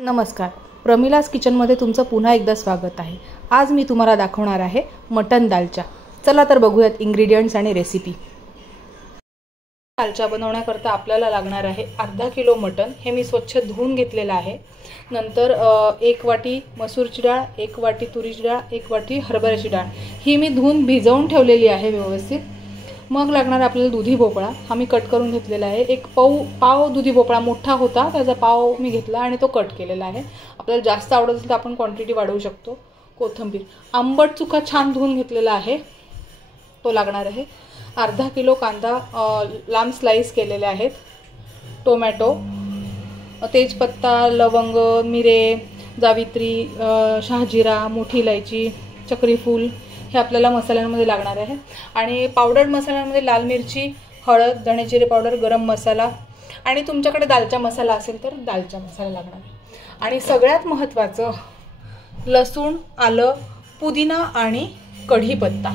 नमस्कार, प्रमिलास किचनमध्ये तुमचं पुन्हा एकदा स्वागत आहे। आज मी तुम्हाला दाखवणार आहे मटन दालचा। चला तर बघूयात इंग्रेडिएंट्स आणि रेसिपी। दालचा बनवण्याकरता आपल्याला लागणार आहे अर्धा किलो मटन। हे मी स्वच्छ धुवून घेतलेलं आहे। नंतर 1 वाटी मसूरची डाळ, 1 वाटी तुरीची डाळ, 1 वाटी हरभऱ्याची डाळ ही मी धुवून भिजवून ठेवलेली आहे व्यवस्थित। मग लागणार आपल्याला दुधी भोपळा, हा मी कट करून घेतलेला आहे। एक पाव दुधी भोपळा मोठा होता, त्याचा पाव मी घेतला आणि तो कट केलेला आहे। आपल्याला जास्त आवडत असेल तर आपण क्वांटिटी वाढवू शकतो। कोथिंबीर, आंबट चुका छान धुवून घेतलेला आहे, तो लागणार आहे। अर्धा किलो कांदा लांब स्लाइस केलेले आहेत। टोमॅटो, तेजपत्ता, लवंग, मिरे, जावित्री, शहाजिरा, मोठी इलायची, चक्रीफूल हे आपल्याला मसाल्यांमध्ये लागणार आहे। आणि पावडर मसाल्यांमध्ये लाल मिरची, हळद, धणे जिरे पावडर, गरम मसाला आणि तुमच्याकडे दालचा मसाला असेल तर दालचा मसाला लागणार आहे। आणि सगळ्यात महत्त्वाचं लसूण, आलं, पुदिना आणि कढीपत्ता।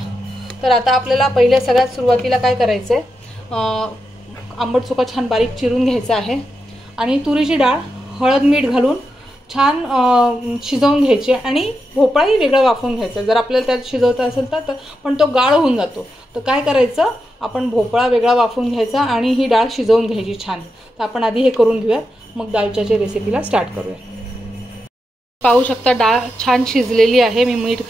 तर आता आपल्याला पहिले सगळ्यात सुरुवातीला काय करायचं आहे, आंबट चुका छान बारीक चिरून घ्यायचा आहे आणि तुरीची डाळ हळद मीठ घालून छान शिजवून घ्यायची आणि भोपळाही वेगळा वाफवून घ्यायचा। जर आपल्याला त्यात शिजवता असेल तर पण तो गाळ होऊन जातो, तर काय करायचं, आपण भोपळा वेगळा वाफवून घ्यायचा आणि ही डाळ शिजवून घ्यायची छान। तर आपण आधी हे करून घेऊया, मग दालच्याची रेसिपीला स्टार्ट करूया। पाहू शकता डाळ छान शिजलेली आहे। मी मीठ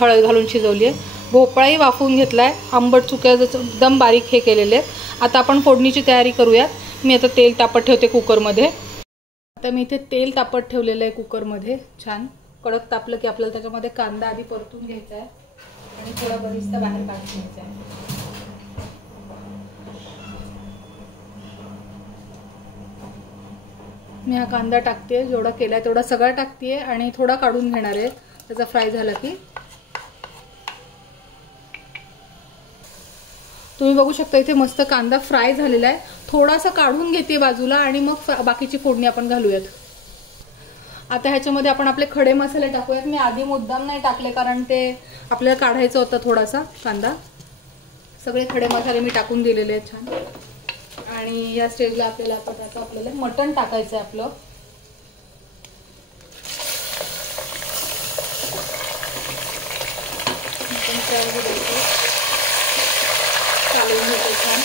हळद घालून शिजवली आहे। भोपळाही वाफवून घेतला आहे, आंबट चुक्याचं एकदम बारीक हे केलेले आहेत। आता आपण फोडणीची तयारी करूयात। मी आता तेल तापत ठेवते कुकरमध्ये। आता मी इथे तेल तापत ठेवलेलं आहे कुकरमध्ये। छान कडक तापलं की आपल्याला त्याच्यामध्ये कांदा आधी परतून घ्यायचा आहे आणि थोडा बरिस्ता बाहेर काढून घ्यायचा आहे। मी हा कांदा टाकते, जेवढा केलाय तेवढा सगळा टाकते आणि थोडा काढून घेणार आहे। त्याचा फ्राय झाला की तुम्ही बघू शकता इथे मस्त कांदा फ्राय झालेला आहे। थोडासा काढून घेते बाजूला आणि मग बाकीची फोडणी आपण घालूयात। आता ह्याच्यामध्ये आपण आपले खडे मसाले टाकूयात। मी आधी मुद्दाम नाही टाकले कारण ते आपल्याला काढायचं होतं थोडासा कांदा। सगळे खडे मसाले मी टाकून दिलेले आहेत छान। आणि या स्टेजला आपल्याला आपल्याला मटण टाकायचं आहे आपलं। चालून घेते छान।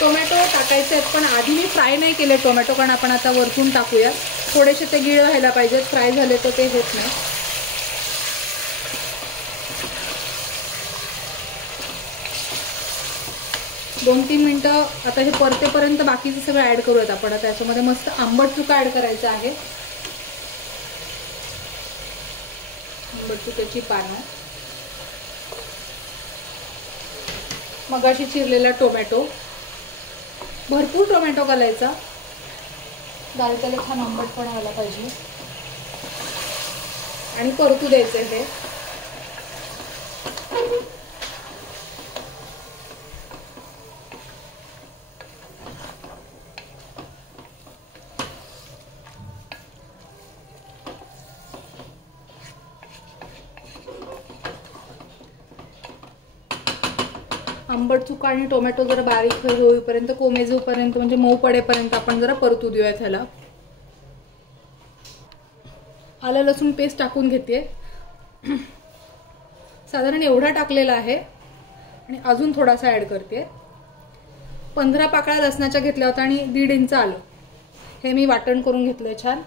टोमॅटो टाकायचे आहेत पण आधी मी फ्राय नाही केले टोमॅटो, कारण आपण आता वरतून टाकूया। थोडेसे ते गिळ व्हायला पाहिजेत, फ्राय झाले तर ते होत नाही। दोन 3 मिनिटं आता हे परतेपर्यंत बाकीचं सगळं ऍड करूयात आपण। आता याच्यामध्ये मस्त आंबट चुका ऍड करायचा आहे। आंबट चुक्याची पानं, मगाशी चिरलेला टोमॅटो, भरपूर टोमॅटो घालायचा। दालच्याला छान आंबटपणा आला पाहिजे आणि परतू द्यायचं हे। आंबट चुका आणि टोमॅटो जरा बारीक होईपर्यंत, कोमेजूपर्यंत म्हणजे मऊ पडेपर्यंत आपण जरा परतू देऊया त्याला। आलं लसूण पेस्ट टाकून घेते, साधारण एवढा टाकलेला आहे आणि अजून थोडासा ऍड करते। 15 पाकळ्या लसणाच्या घेतल्या होत्या आणि 1.5 इंच आलं, हे मी वाटण करून घेतलंय छान।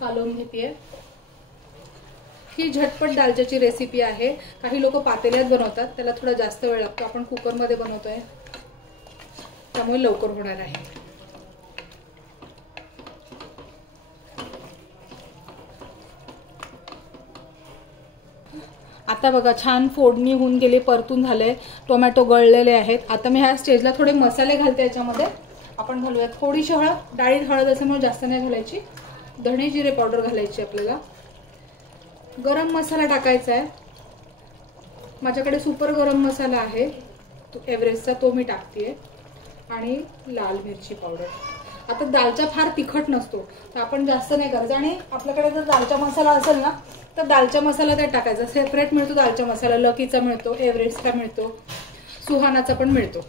कालवून घेते। ही झटपट दालच्याची रेसिपी आहे। काही लोक पातेल्यात बनवतात, त्याला थोडा जास्त वेळ लागतो। आपण कुकरमध्ये बनवतोय त्यामुळे लवकर होणार आहे। आता बघा छान फोडणी होऊन गेली, परतून झाले, टोमॅटो गळलेले आहेत। आता मी ह्या स्टेजला थोडे मसाले घालते। याच्यामध्ये आपण घालूयात थोडीशी हळद, डाळीत हळद असल्यामुळे जास्त नाही घालायची। धणे जिरे पावडर घालायची आपल्याला। गरम मसाला टाकायचा आहे, माझ्याकडे सुपर गरम मसाला आहे तो एव्हरेस्टचा, तो मी टाकते। आणि लाल मिरची पावडर। आता दालचा फार तिखट नसतो तर आपण जास्त नाही करायचं। आणि आपल्याकडे जर दालचा मसाला असेल ना तर दालचा मसाला त्यात टाकायचा। सेपरेट मिळतो दालचा मसाला, लकीचा मिळतो, एव्हरेस्टचा मिळतो, सुहानाचा पण मिळतो।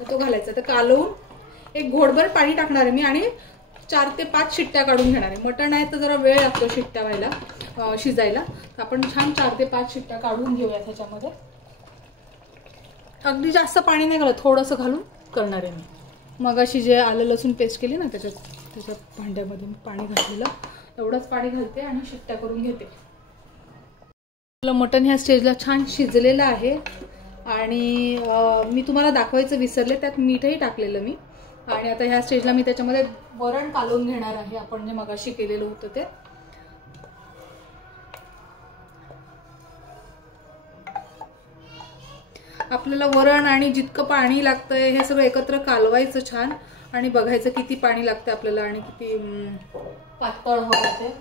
तर तो घालायचा. तर कालवून एक घोटभर पाणी टाकणार आहे मी आणि 4 ते 5 शिट्ट्या काढून घेणार आहे. मटण आहे तर जरा वेळ लागतो शिट्ट्या व्हायला, शिजायला. तर आपण छान 4 ते 5 शिट्ट्या काढून घेऊया त्याच्यामध्ये. अगदी जास्त पाणी नाही घालत, थोडंसं घालून करणार आहे मी. मग अशी जे आलं लसूण पेस्ट केली ना त्याच्या भांड्यामध्ये मी पाणी घातलेलं, एवढंच पाणी घालते आणि शिट्ट्या करून घेते. आपलं मटण ह्या स्टेजला छान शिजलेलं आहे. आणि मी तुम्हाला दाखवायचं विसरले, त्यात मीठही टाकलेलं मी. आणि आता ह्या स्टेजला मी त्याच्यामध्ये वरण कालवून घेणार आहे, आपण जे मगाशी केलेलं होतं ते. आपल्याला वरण आणि जितकं पाणी लागतंय हे सगळं एकत्र कालवायचं छान आणि बघायचं किती पाणी लागतं आपल्याला आणि किती पातळ हवं ते.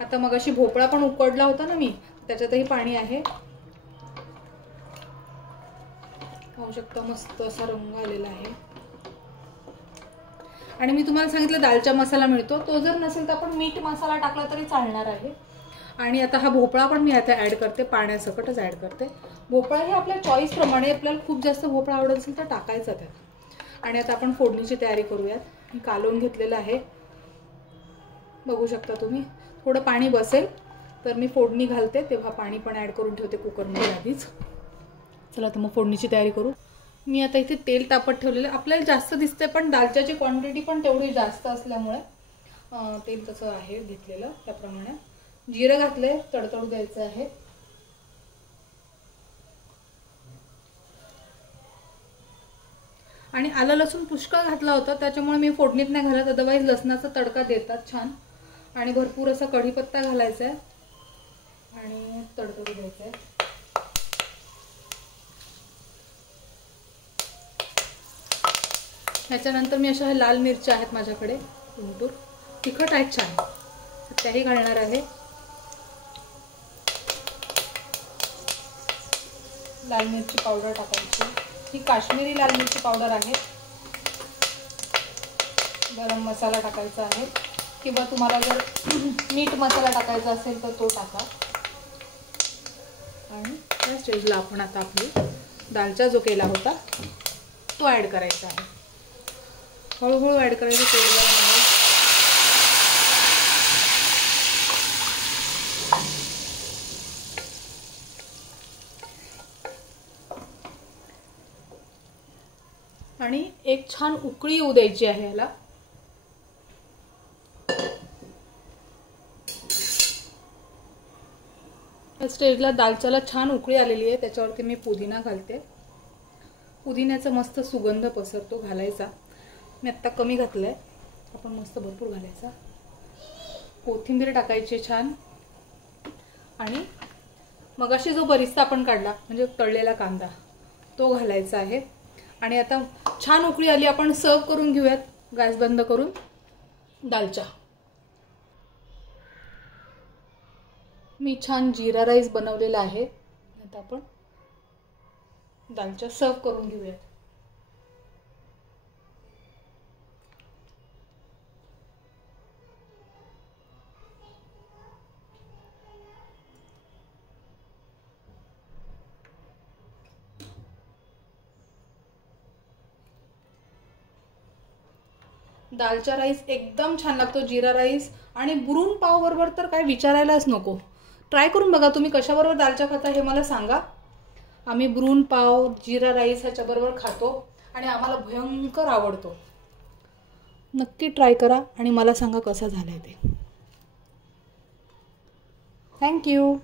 आता मगाशी भोपळा पण उकडला होता ना मी, त्याच्यातही पाणी आहे. पाहू शकता मस्त असा रंग आलेला आहे. आणि मी तुम्हाला सांगितलं दालचा मसाला मिळतो, तो जर नसेल तर आपण मीठ मसाला टाकला तरी चालणार आहे. आणि आता हा भोपळा पण मी आता ऍड करते, पाण्यासकटच ऍड करते. भोपळा हे आपल्या चॉईस प्रमाणे, आपल्याला खूप जास्त भोपळा आवडत असेल तर टाकायचा त्यात. आणि आता आपण फोडणीची तयारी करूयात. मी कालवून घेतलेलं आहे, बघू शकता तुम्ही. थोडं पाणी बसेल तर मी फोडणी घालते, तेव्हा पाणी पण ऍड करून ठेवते कुकरमध्ये आधीच. चला तर मग फोडणीची तयारी करू. मी आता इथे तेल तापत ठेवलेलं, आपल्याला जास्त दिसते पण दालच्याची क्वांटिटी पण तेवढी जास्त असल्यामुळे तेल तसं आहे घेतलेलं त्याप्रमाणे. जिरं घातलंय, तडतडू द्यायचं आहे. आणि आलं लसूण पुष्कळ घातला होता त्याच्यामुळे मी फोडणीत नाही घालत, अदरवाईज लसणाचा तडका देतात छान. आणि भरपूर असा कढीपत्ता घालायचा आहे आणि तडतडू द्यायचा आहे. ह्याच्यानंतर मी अशा लाल मिरच्या आहेत माझ्याकडे, गुंटूर तिखट आहेत छान, त्याही घालणार आहे. लाल मिरची पावडर टाकायची, ही काश्मीरी लाल मिरची पावडर आहे. गरम मसाला टाकायचा आहे, किंवा तुम्हाला जर मीठ मसाला टाकायचा असेल तर तो टाका. आणि या स्टेजला आपण आता आपली दालचा जो केला होता तो ॲड करायचा आहे. हळूहळू ॲड करायचं, तेल गरम आहे. आणि एक छान उकळी येऊ द्यायची आहे याला. स्टेजला दालच्याला छान उकळी आलेली आहे, त्याच्यावरती मी पुदिना घालते. पुदिन्याचा मस्त सुगंध पसरतो घालायचा. मी आत्ता कमी घातलाय, आपण मस्त भरपूर घालायचा. कोथिंबीर टाकायची छान. आणि मगाशी जो बरिस्ता आपण काढला म्हणजे तळलेला कांदा तो घालायचा आहे. आणि आता छान उकळी आली, आपण सर्व करून घेऊयात गॅस बंद करून दालचा. मी छान जीरा राईस बनवलेला आहे. आता आपण दालचा सर्व करून घेऊयात. दालचा राईस एकदम छान लागतो, जीरा राईस. आणि ब्रून पाव बरोबर तर काय विचारायलाच नको. ट्राय करून बघा तुम्ही कशाबरोबर दालचा खाता हे मला सांगा. आम्ही ब्रून पाव जीरा राईस ह्याच्याबरोबर खातो आणि आम्हाला भयंकर आवडतो. नक्की ट्राय करा आणि मला सांगा कसा झालाय ते. थँक्यू.